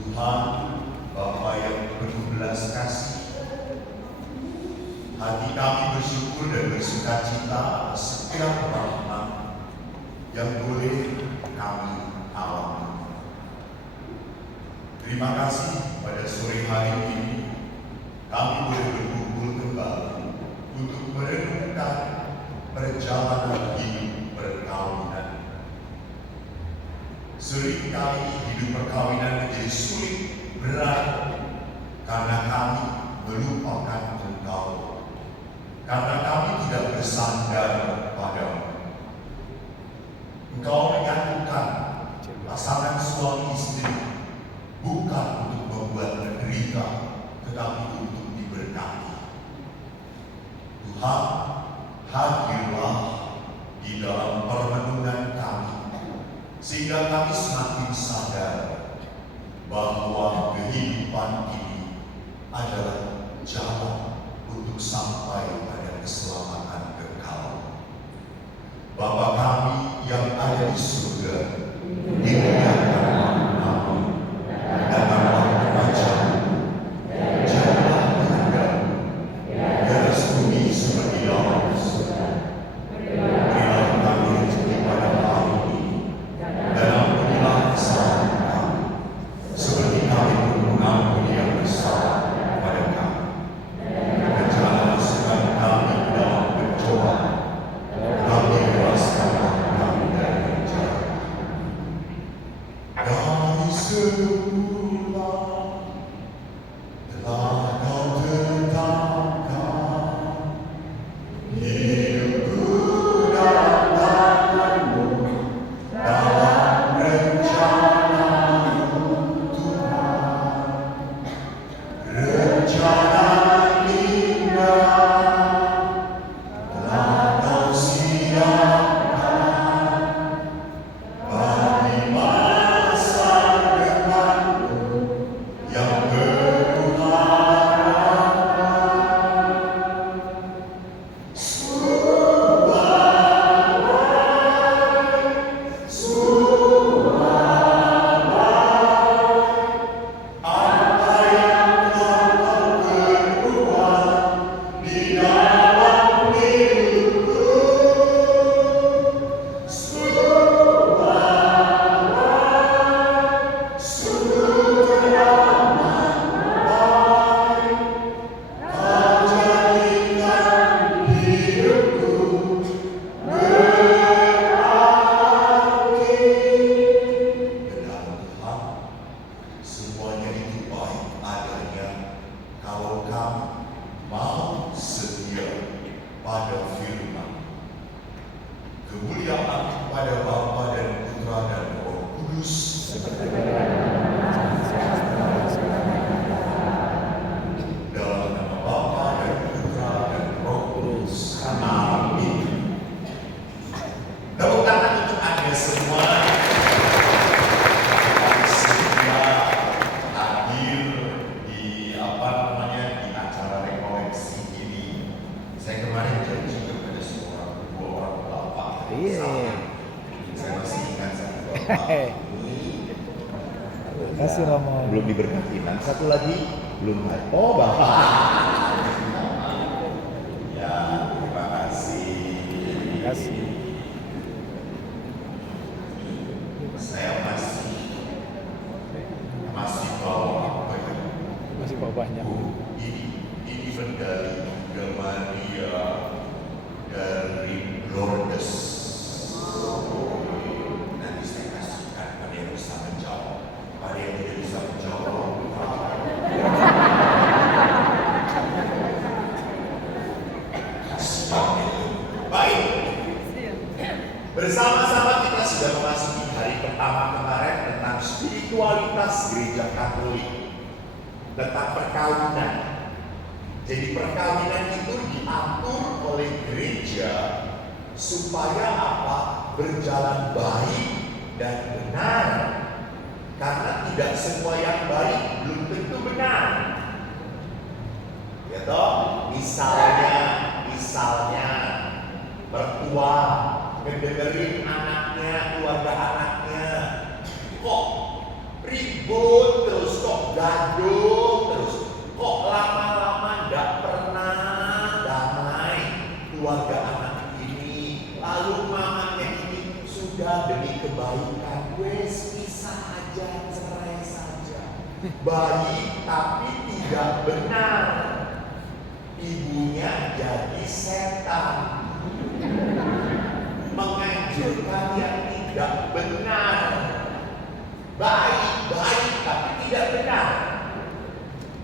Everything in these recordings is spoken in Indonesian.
Tuhan, Bapa yang penuh belas kasih, hati kami bersyukur dan bersuka cita atas setiap rahmat yang boleh kami alami. Terima kasih pada sore hari ini kami boleh berkumpul kembali untuk merenungkan perjalanan hidup perkawinan. Seringkali hidup perkawinan menjadi sulit, berat, karena kami melupakan Engkau, karena kami tidak bersandar padamu. Engkau menyatukan pasangan suami istri bukan untuk membuat menderita, tetapi untuk diberkati. Tuhan, hadirlah di dalam permenungan kami, sehingga kami semakin sadar bahwa kehidupan ini adalah jalan untuk sampai pada keselamatan kekal. Bapa kami yang ada di surga, dimuliakanlah namamu, datanglah kerajaan-Mu, jadilah kehendak-Mu di atas bumi seperti di dalam surga. Berilah kami rezeki pada hari ini, dan ampunilah kesalahan kami, seperti kami pun mengampuni yang bersalah kepada kami. Dan jangan masukkan kami ke dalam pencobaan, tetapi bebaskanlah kami dari yang jahat. Dari semula telah Kau tetapkan hidupku dalam tangan-Mu, dalam rencana-Mu Tuhan. Rencana indah telah Kau siapkan bagi masa depanku yang penuh harapan. Apa yang Kau perbuat di dalam hidupku, sungguh teramat baik. Kau jadikan hidupku berarti. Benar Tuhan, semuanya itu baik adanya kalau kami mau setia pada firman. Kemuliaan kepada Bapa dan Putra dan Roh Kudus, dalam nama Bapa dan Putra dan Roh Kudus. Amin. Tepuk tangan untuk Anda semua yang setia hadir di di acara rekoleksi ini. Saya kemarin janji kepada dua orang bapak. Iya. Saya masih ingat satu bapak. Terima kasih Romo. Belum diberkati. Dan satu lagi belum ada. Oh, bapak. Ya, terima kasih. Terima kasih. Saya masih bawa apa ya? Masih bawa banyak. Ini medali Gemaria dari Lourdes. Nanti saya kasihkan pada yang bisa menjawab. Pada yang tidak bisa menjawab, baik. Bersama-sama kita sudah memasuki hari pertama kemarin tentang spiritualitas gereja Katolik, tentang perkawinan. Jadi perkawinan itu diatur oleh gereja supaya apa? Berjalan baik dan benar. Karena tidak semua yang baik belum tentu benar. Ya toh, misalnya mertua ngedengerin anaknya, keluarga anaknya kok ribut terus gaduh terus, kok lama-lama nggak pernah damai keluarga anak ini, lalu mamanya ini sudah demi kebaikan, wes pisah aja, cerai saja. Baik tapi tidak benar. Ibunya jadi setan, menganjurkan yang tidak benar. Baik tapi tidak benar.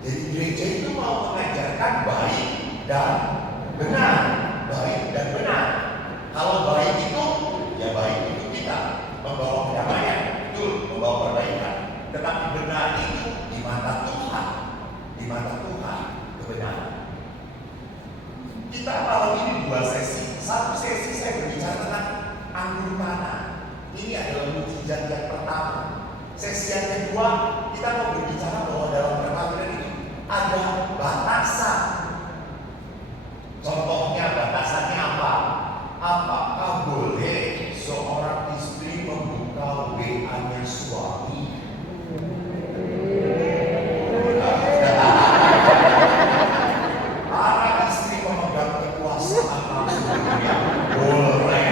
Jadi gereja itu mau mengajarkan baik dan benar, baik dan benar. Kalau baik itu, ya baik itu kita membawa kedamaian, betul, membawa perbaikan. Tetapi benar itu di mata Tuhan, kebenaran. Kita malam ini 2 sesi. Satu sesi saya berbicara tentang anggur tanah. Ini adalah mukjizat yang pertama. Sesi yang kedua, kita mau berbicara bahwa dalam perkawinan itu ada batasan. Contohnya batasannya apa? Apakah boleh seorang istri membuka WA-nya suami? Para istri memegang kekuasaan langsung dunia, boleh.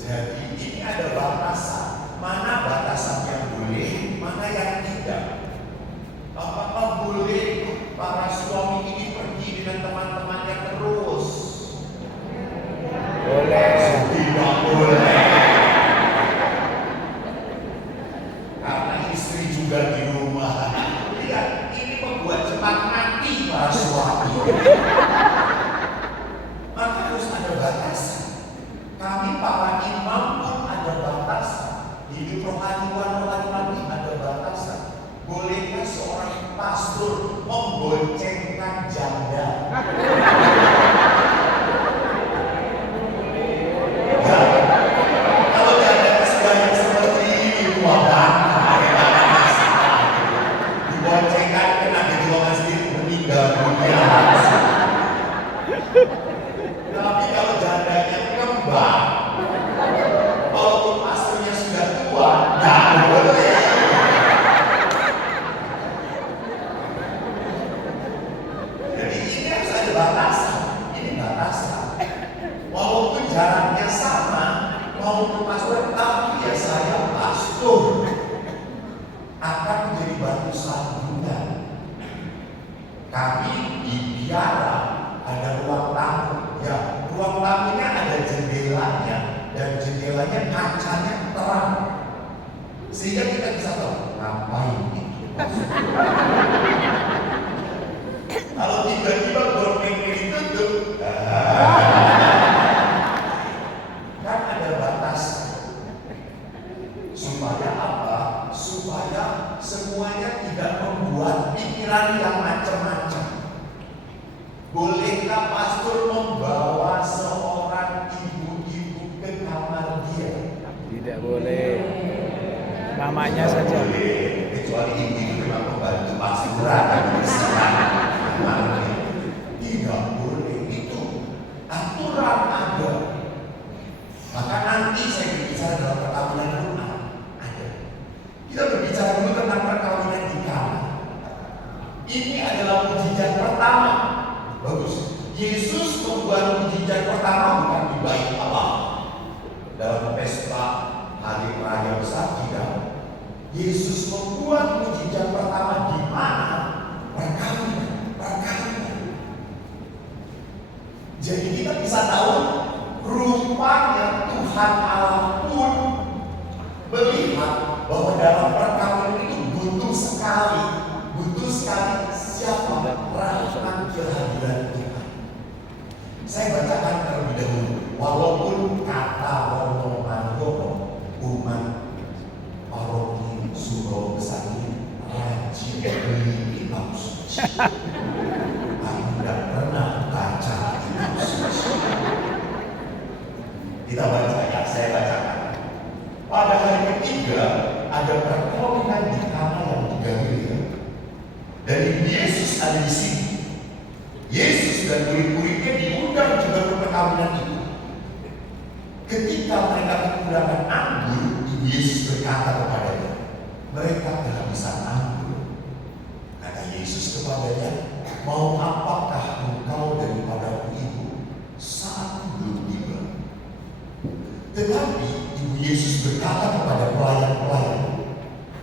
Jadi ini ada batasan. Mana batasan yang boleh, mana yang tidak. Apakah boleh para suami ini pergi dengan teman-temannya terus? Boleh. Tidak boleh. Karena istri juga di rumah. Lihat, ini membuat cepat mati para suami. Maka harus ada batasan. Kami para imam pun ada batasan. Hidup rohani kami ada batasan. Bolehkah seorang pastor memboncengkan janda? Ya, kalau janda sudah yang seperti ini, tua banget, ada masalah. Diboncengkan kena kejuangan sendiri meninggal dunia. Tapi kalau jandanya kembang, walaupun pastornya sudah tua, nggak boleh. Jadi ini harus ada batasan. Ini batasan. Walaupun jaraknya sama, walaupun pastor, tapi ya saya pastor akan menjadi batu sandungan. Kami di biara ada ruang tamu. Ya, ruang tamunya ada jendelanya dan jendelanya kacanya terang, sehingga kita bisa tahu ngapain ini. Kalau tiba-tiba gordengnya ditutup, kan ada batas. Supaya apa? Supaya semuanya tidak membuat pikiran yang macam-macam. Bolehkah pastor membawa seorang ibu-ibu ke kamar dia? Tidak boleh. Mamanya saja. Boleh, kecuali ibu memang membantu pasturan dan bersihan. Tidak boleh, itu aturan ada. Maka nanti saya berbicara dalam perkawinan rumah ada. Kita berbicara dulu tentang perkawinan di kamar. Ini adalah mukjizat pertama. Bagus. Yesus membuat mukjizat pertama bukan di bait Allah dalam pesta hari raya besar, tidak. Yesus membuat mukjizat pertama di mana? Perkawinan. Jadi kita bisa tahu rupanya Tuhan Allah pun melihat bahwa dalam perkawinan itu butuh sekali siapa? Rahmat kehadiran Tuhan. Saya bacakan terlebih dahulu. Walaupun kata Romo Manggono, umat paroki Suro Besar ini rajin beli kitab suci. Aku tidak pernah baca kitab suci. Kita baca ya, saya bacakan. Pada hari ketiga ada perkawinan di Kana yang di Galilea. Dan Yesus ada di sini. Yesus dan murid-muridnya diundang juga ke perkawinan itu. Ketika mereka menggunakan anggur, Yesus berkata kepadanya, mereka kehabisan anggur. Kata Yesus kepadanya, mau apakah engkau daripadaku Ibu, saatku belum tiba. Tetapi Ibu Yesus berkata kepada pelayan-pelayan,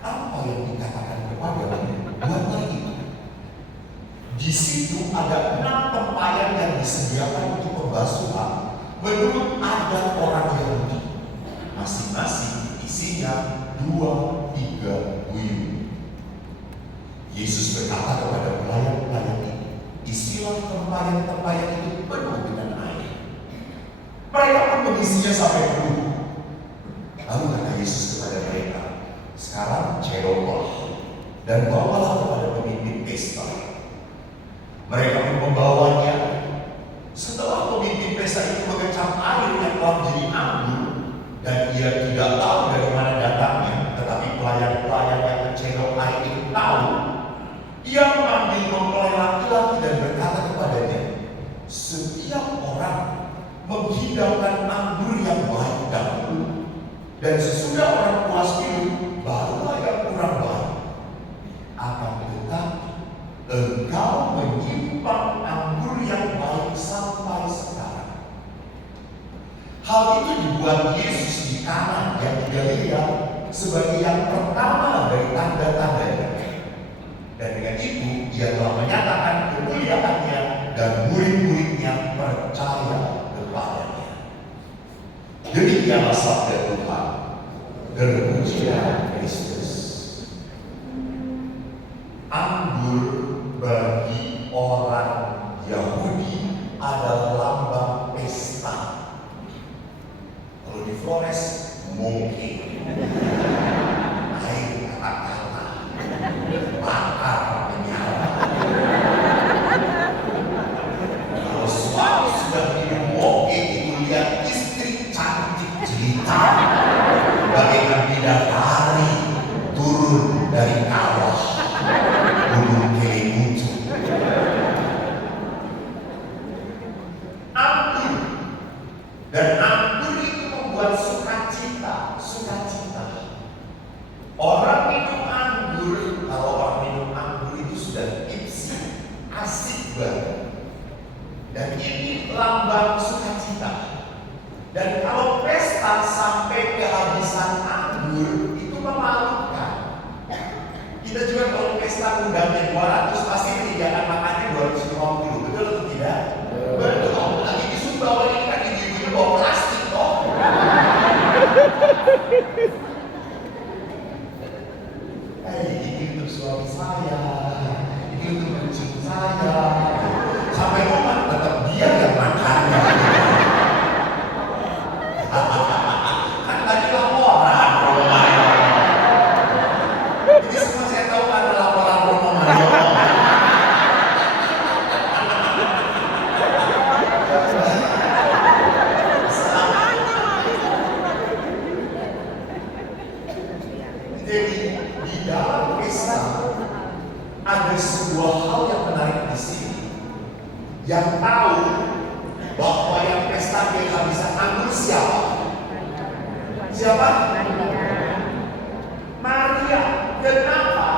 apa yang dikatakan kepadamu, buatlah itu. Di situ ada 6 tempayan yang disediakan untuk pembasuhan menurut adat orang Yahudi. Masing-masing isinya 2-3 buyung. Yesus berkata kepada pelayan-pelayan itu, isilah tempayan-tempayan itu penuh dengan air. Mereka pun mengisinya sampai penuh. Lalu kata Yesus kepada mereka, sekarang cedoklah dan bawalah kepada pemimpin pesta. Mereka pun membawanya. Setelah pemimpin pesta itu mengecap air yang telah menjadi anggur, dan ia tidak tahu dari mana datangnya, tetapi pelayan-pelayan yang mencedok air itu tahu, ia memanggil mempelai laki-laki dan berkata kepadanya, setiap orang menghidangkan anggur yang baik dahulu, dan sesudah orang puas minum, barulah yang kurang baik. Akan tetapi engkau menyimpan anggur yang baik sampai sekarang. Hal itu dibuat Yesus di Kana yang di Galilea sebagai yang pertama dari tanda-tandanya. Dan dengan itu ia telah menyatakan kemuliaannya dan murid-muridnya percaya kepadanya. Demikianlah sabda Tuhan. Terpujilah Kristus. Anggur bagi orang Yahudi adalah lambang pesta. Kalau di Flores mungkin air kata-kata bakar menyala. Kalau suami sudah minum moke itu lihat istri cantik jelita bagaikan bidadari turun dari kawah gunung Kelimutu. Anggur, dan anggur itu membuat sukacita. Orang minum anggur, kalau orang minum anggur itu sudah tipsi, asik banget. Dan ini lambang sukacita. Dan kalau pesta sampai kehabisan anggur itu memalukan. Kita juga kalau pesta undangnya 200 pasti menyediakan makannya 250, betul atau tidak? Betul. Lagi di Sumbawa ini kan ibu-ibunya bawa plastik toh. Ini untuk suami saya, ini untuk kucing saya. Sampai rumah tetap dia yang makannya. Kan tadi laporan Romo Mario. Ini semua saya tahu karena laporan Romo Mario. Jadi di dalam pesta ada sebuah hal yang menarik di sini. Yang tahu bahwa yang pesta kehabisan anggur siapa? Siapa? Maria. Kenapa?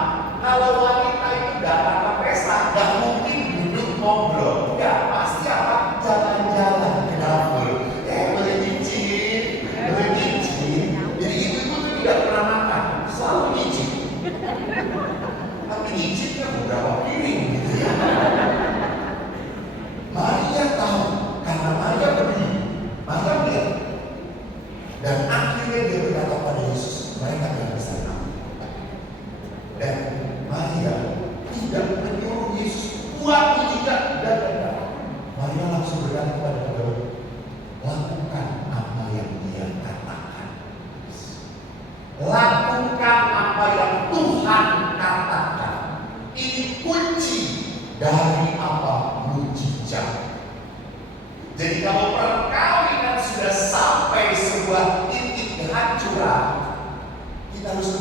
Kalau wanita itu datang ke pesta, nggak mungkin duduk ngobrol. Ya pasti apa? Jalan-jalan ke dapur. Boleh nyicip. Jadi ibu-ibu itu tidak pernah makan, selalu nyicip. Tapi nyicipnya beberapa piring gitu ya. Maria tahu, karena Maria berdiri, Maria lihat. Dan akhirnya dia berkata pada Yesus, mereka tidak bisa tahu. Dan Maria tidak menyuruh Yesus buat tidak. Maria langsung berkata kepada Tuhan, lakukan apa yang dia katakan. Lakukan apa yang Tuhan katakan. Ini kunci dari apa? Mujizat. Jadi kalau perkawinan sudah sampai sebuah titik kehancuran, kita harus